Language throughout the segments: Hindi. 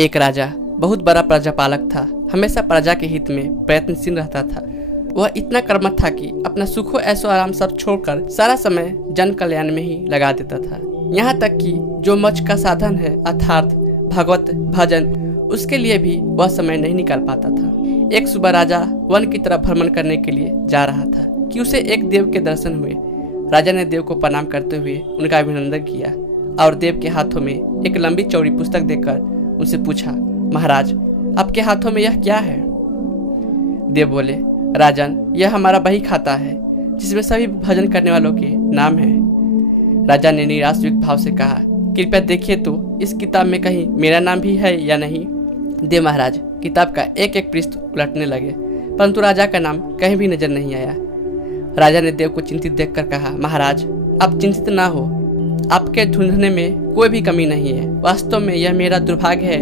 एक राजा बहुत बड़ा प्रजापालक था। हमेशा प्रजा के हित में प्रयत्नशील रहता था। वह इतना कर्मठ था कि अपना सुखो ऐसो आराम सब छोड़कर सारा समय जन कल्याण में ही लगा देता था। यहाँ तक कि जो मोक्ष का साधन है अर्थात भगवत भजन, उसके लिए भी वह समय नहीं निकाल पाता था। एक सुबह राजा वन की तरफ भ्रमण करने के लिए जा रहा था कि उसे एक देव के दर्शन हुए। राजा ने देव को प्रणाम करते हुए उनका अभिनंदन किया और देव के हाथों में एक लंबी चौड़ी पुस्तक देकर उनसे पूछा, महाराज आपके हाथों में यह क्या है? देव बोले, राजन यह हमारा बही खाता है जिसमें सभी भजन करने वालों के नाम हैं। राजा ने निराश भाव से कहा, कृपया देखिए तो इस किताब में कहीं मेरा नाम भी है या नहीं। देव महाराज किताब का एक एक पृष्ठ उलटने लगे, परंतु राजा का नाम कहीं भी नजर नहीं आया। राजा ने देव को चिंतित देखकर कहा, महाराज आप चिंतित ना हो, आपके ढूंढने में कोई भी कमी नहीं है। वास्तव में यह मेरा दुर्भाग्य है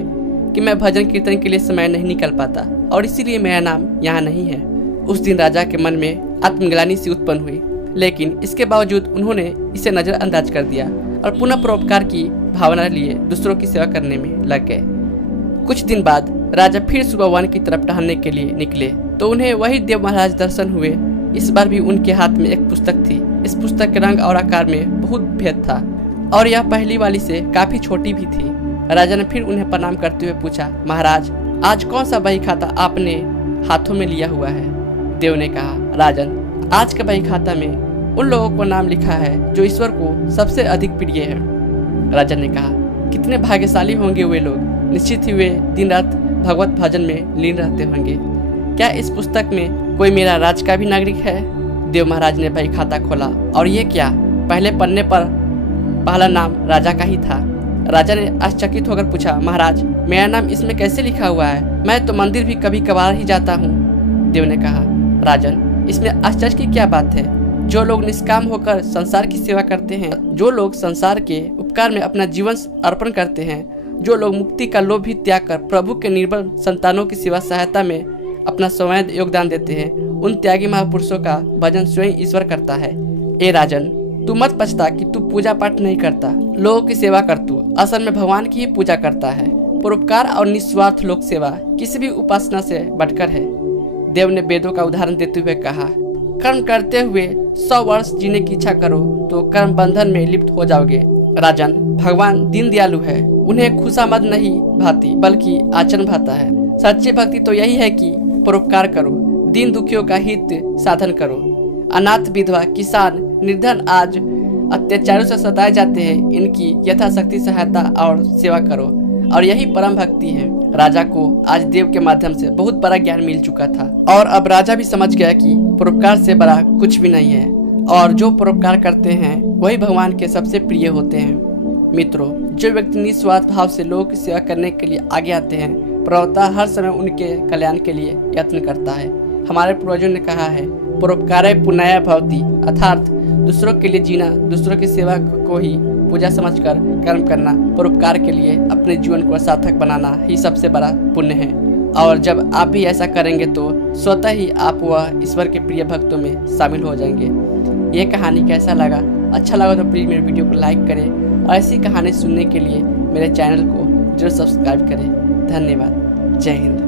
कि मैं भजन कीर्तन के लिए समय नहीं निकल पाता और इसीलिए मेरा नाम यहाँ नहीं है। उस दिन राजा के मन में आत्मग्लानि सी उत्पन्न हुई, लेकिन इसके बावजूद उन्होंने इसे नजरअंदाज कर दिया और पुनः परोपकार की भावना लिए दूसरों की सेवा करने में लग गए। कुछ दिन बाद राजा फिर सुबह वन की तरफ टहलने के लिए निकले तो उन्हें वही देव महाराज दर्शन हुए। इस बार भी उनके हाथ में एक पुस्तक थी। इस पुस्तक के रंग और आकार में बहुत भेद था और यह पहली वाली से काफी छोटी भी थी। राजा ने फिर उन्हें प्रणाम करते हुए पूछा, महाराज आज कौन सा बही खाता आपने हाथों में लिया हुआ है? देव ने कहा, राजन आज के बही खाता में उन लोगों को नाम लिखा है जो ईश्वर को सबसे अधिक प्रिय है। राजा ने कहा, कितने भाग्यशाली होंगे वे लोग, निश्चित ही वे दिन रात भगवत भजन में लीन रहते होंगे। क्या इस पुस्तक में कोई मेरा राज्य का भी नागरिक है? देव महाराज ने बही खाता खोला और ये क्या, पहले पन्ने पर पहला नाम राजा का ही था। राजा ने आश्चर्यचकित होकर पूछा, महाराज मेरा नाम इसमें कैसे लिखा हुआ है? मैं तो मंदिर भी कभी कभार ही जाता हूँ। देव ने कहा, राजन इसमें आश्चर्य की क्या बात है? जो लोग निष्काम होकर संसार की सेवा करते हैं, जो लोग संसार के उपकार में अपना जीवन अर्पण करते हैं, जो लोग मुक्ति का लोभ भी त्याग कर प्रभु के निर्बल संतानों की सेवा सहायता में अपना स्वयं योगदान देते हैं, उन त्यागी महापुरुषों का भजन स्वयं ईश्वर करता है। ए राजन तू मत पछता कि तू पूजा पाठ नहीं करता, लोगों की सेवा कर, तू असल में भगवान की ही पूजा करता है। परोपकार और निस्वार्थ लोक सेवा किसी भी उपासना से बढ़कर है। देव ने वेदों का उदाहरण देते हुए कहा, कर्म करते हुए 100 वर्ष जीने की इच्छा करो तो कर्म बंधन में लिप्त हो जाओगे। राजन भगवान दीन दयालु है, उन्हें खुशामद नहीं भाती बल्कि आचरण भाता है। सच्ची भक्ति तो यही है कि परोपकार करो, दीन दुखियों का हित साधन करो। अनाथ विधवा किसान निर्धन आज अत्याचारों से सताए जाते हैं, इनकी यथाशक्ति सहायता और सेवा करो, और यही परम भक्ति है। राजा को आज देव के माध्यम से बहुत बड़ा ज्ञान मिल चुका था और अब राजा भी समझ गया कि परोपकार से बड़ा कुछ भी नहीं है और जो परोपकार करते हैं वही भगवान के सबसे प्रिय होते हैं। मित्रों, जो व्यक्ति निस्वार्थ भाव से लोगों की सेवा करने के लिए आगे आते हैं, प्रभुता हर समय उनके कल्याण के लिए यत्न करता है। हमारे पूर्वजों ने कहा है, परोपकारे पुण्याय भवति, अर्थात दूसरों के लिए जीना, दूसरों की सेवा को ही पूजा समझकर कर्म करना, परोपकार के लिए अपने जीवन को सार्थक बनाना ही सबसे बड़ा पुण्य है। और जब आप भी ऐसा करेंगे तो स्वतः ही आप वह ईश्वर के प्रिय भक्तों में शामिल हो जाएंगे। ये कहानी कैसा लगा? अच्छा लगा तो प्लीज़ मेरे वीडियो को लाइक करें और ऐसी कहानी सुनने के लिए मेरे चैनल को जरूर सब्सक्राइब करें। धन्यवाद। जय हिंद।